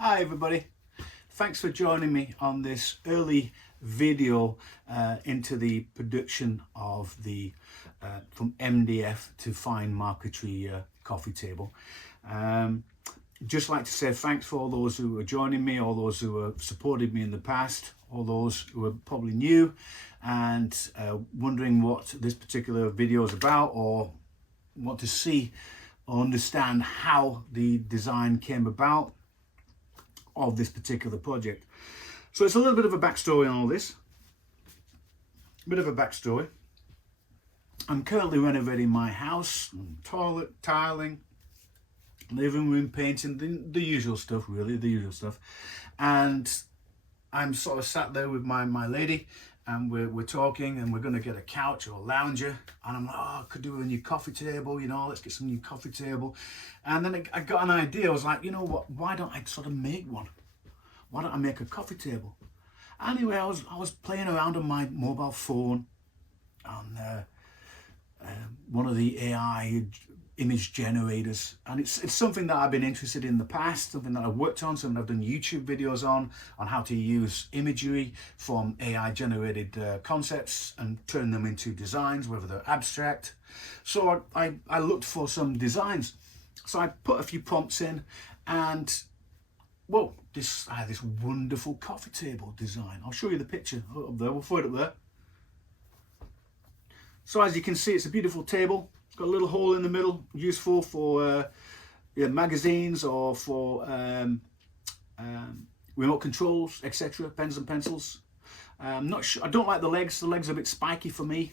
Hi everybody, thanks for joining me on this early video into the production of the from MDF to fine Marquetry coffee table. Just like to say thanks for all those who are joining me, all those who have supported me in the past, all those who are probably new and wondering what this particular video is about, or want to see or understand how the design came about of this particular project. So it's a little bit of a backstory on all this. A bit of a backstory. I'm currently renovating my house, toilet, tiling, living room painting, the usual stuff, really, the usual stuff. And I'm sort of sat there with my lady, and we're talking, and we're going to get a couch or a lounger, and I'm like, oh, I could do a new coffee table, you know, let's get some new coffee table. And then I got an idea. I was like, you know what, why don't I sort of make one? Why don't I make a coffee table? Anyway, I was playing around on my mobile phone on one of the AI image generators, and it's something that I've been interested in the past, something that I've worked on, something I've done YouTube videos on how to use imagery from AI generated concepts and turn them into designs, whether they're abstract. So I looked for some designs, so I put a few prompts in, and whoa, I had this wonderful coffee table design. I'll show you the picture up there, we'll throw it up there. So as you can see, it's a beautiful table. It's got a little hole in the middle, useful for magazines or for remote controls, etc., pens and pencils. Not sure, I don't like the legs are a bit spiky for me,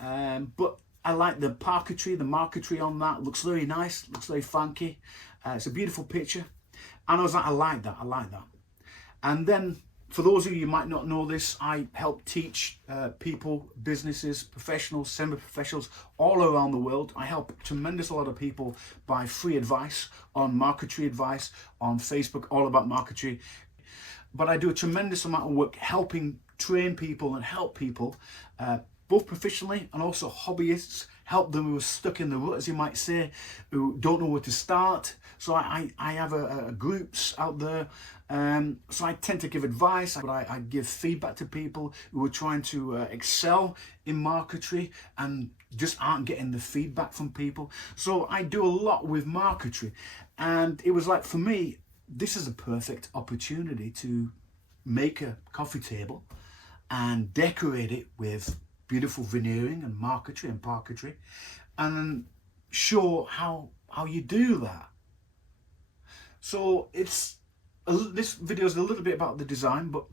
but I like the marquetry on that. Looks very nice, looks very funky. It's a beautiful picture. And I was like, I like that. And then, for those of you who might not know this, I help teach people, businesses, professionals, semi-professionals all around the world. I help a tremendous lot of people by free advice on marquetry advice on Facebook, all about marquetry. But I do a tremendous amount of work helping train people and help people, both professionally and also hobbyists, help them who are stuck in the rut, as you might say, who don't know where to start. So I have groups out there. So I tend to give advice, but I give feedback to people who are trying to excel in marquetry and just aren't getting the feedback from people. So I do a lot with marquetry, and it was like, for me, this is a perfect opportunity to make a coffee table and decorate it with beautiful veneering and marquetry and parquetry, and then show how you do that. So this video is a little bit about the design, but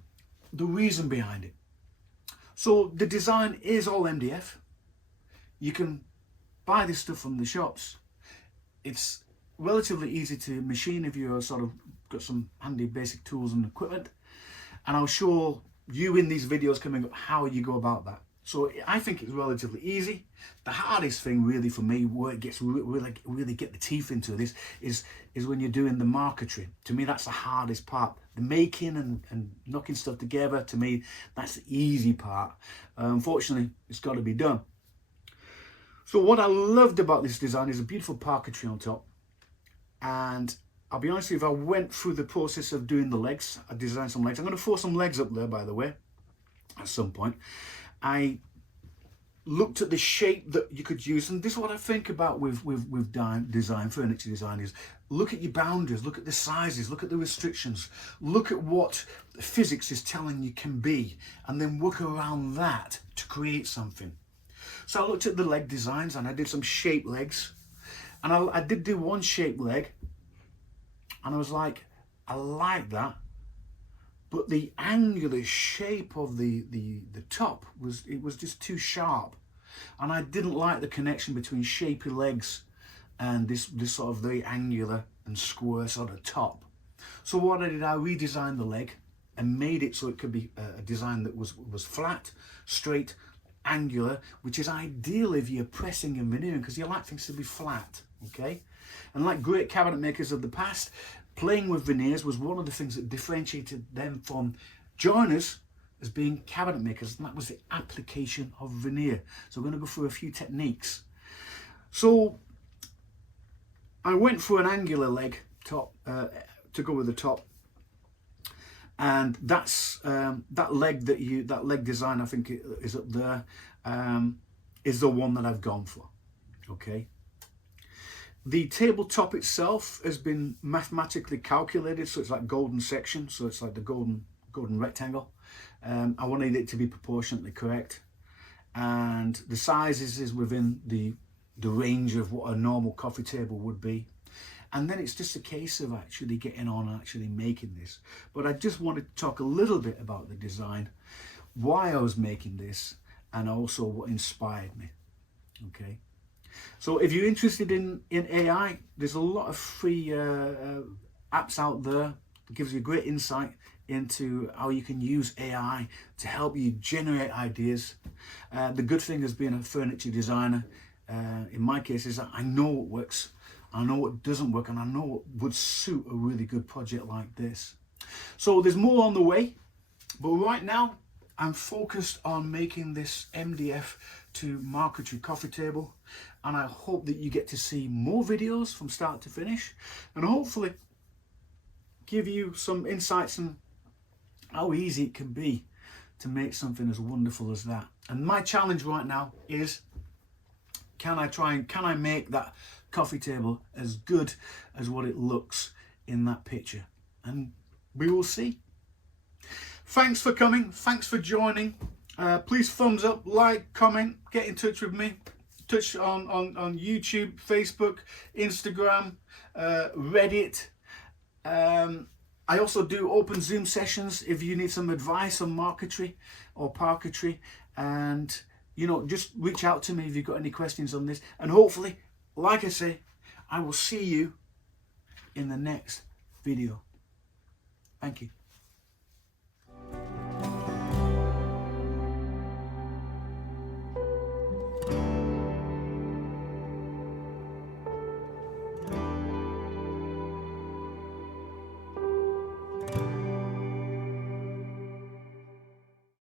the reason behind it. So the design is all MDF. You can buy this stuff from the shops. It's relatively easy to machine if you're sort of got some handy basic tools and equipment. And I'll show you in these videos coming up how you go about that. So I think it's relatively easy. The hardest thing really for me, where it gets really get the teeth into this, is when you're doing the marquetry. To me, that's the hardest part. The making and knocking stuff together, to me, that's the easy part. Unfortunately, it's got to be done. So what I loved about this design is a beautiful parquetry on top. And I'll be honest with you, I went through the process of doing the legs. I designed some legs. I'm going to throw some legs up there, by the way, at some point. I looked at the shape that you could use, and this is what I think about with design, furniture design, is look at your boundaries, look at the sizes, look at the restrictions, look at what physics is telling you can be, and then work around that to create something. So I looked at the leg designs, and I did some shaped legs, and I did do one shaped leg, and I was like, I like that. But the angular shape of the top was just too sharp, and I didn't like the connection between shapy legs and this sort of very angular and square sort of top. So what I did, I redesigned the leg and made it so it could be a design that was flat, straight, angular, which is ideal if you're pressing and veneering, because you like things to be flat, okay? And like great cabinet makers of the past, playing with veneers was one of the things that differentiated them from joiners as being cabinet makers, and that was the application of veneer. So we're going to go through a few techniques. So I went for an angular leg top to go with the top, and that's that leg design, I think it is up there, is the one that I've gone for. Okay. The tabletop itself has been mathematically calculated, so it's like golden section, so it's like the golden rectangle. I wanted it to be proportionately correct, and the sizes is within the range of what a normal coffee table would be. And then it's just a case of actually getting on and actually making this. But I just wanted to talk a little bit about the design, why I was making this, and also what inspired me. Okay. So if you're interested in AI, there's a lot of free apps out there that gives you great insight into how you can use AI to help you generate ideas. The good thing as being a furniture designer, in my case, is that I know what works, I know what doesn't work, and I know what would suit a really good project like this. So there's more on the way, but right now I'm focused on making this MDF to Marquetry coffee table, and I hope that you get to see more videos from start to finish, and hopefully give you some insights on how easy it can be to make something as wonderful as that. And my challenge right now is, can I make that coffee table as good as what it looks in that picture? And we will see. Thanks for coming, thanks for joining. Please thumbs up, like, comment, get in touch with me. Touch on YouTube, Facebook, Instagram, Reddit. I also do open Zoom sessions if you need some advice on Marquetry or Parquetry, and just reach out to me if you've got any questions on this. And hopefully, like I say, I will see you in the next video. Thank you.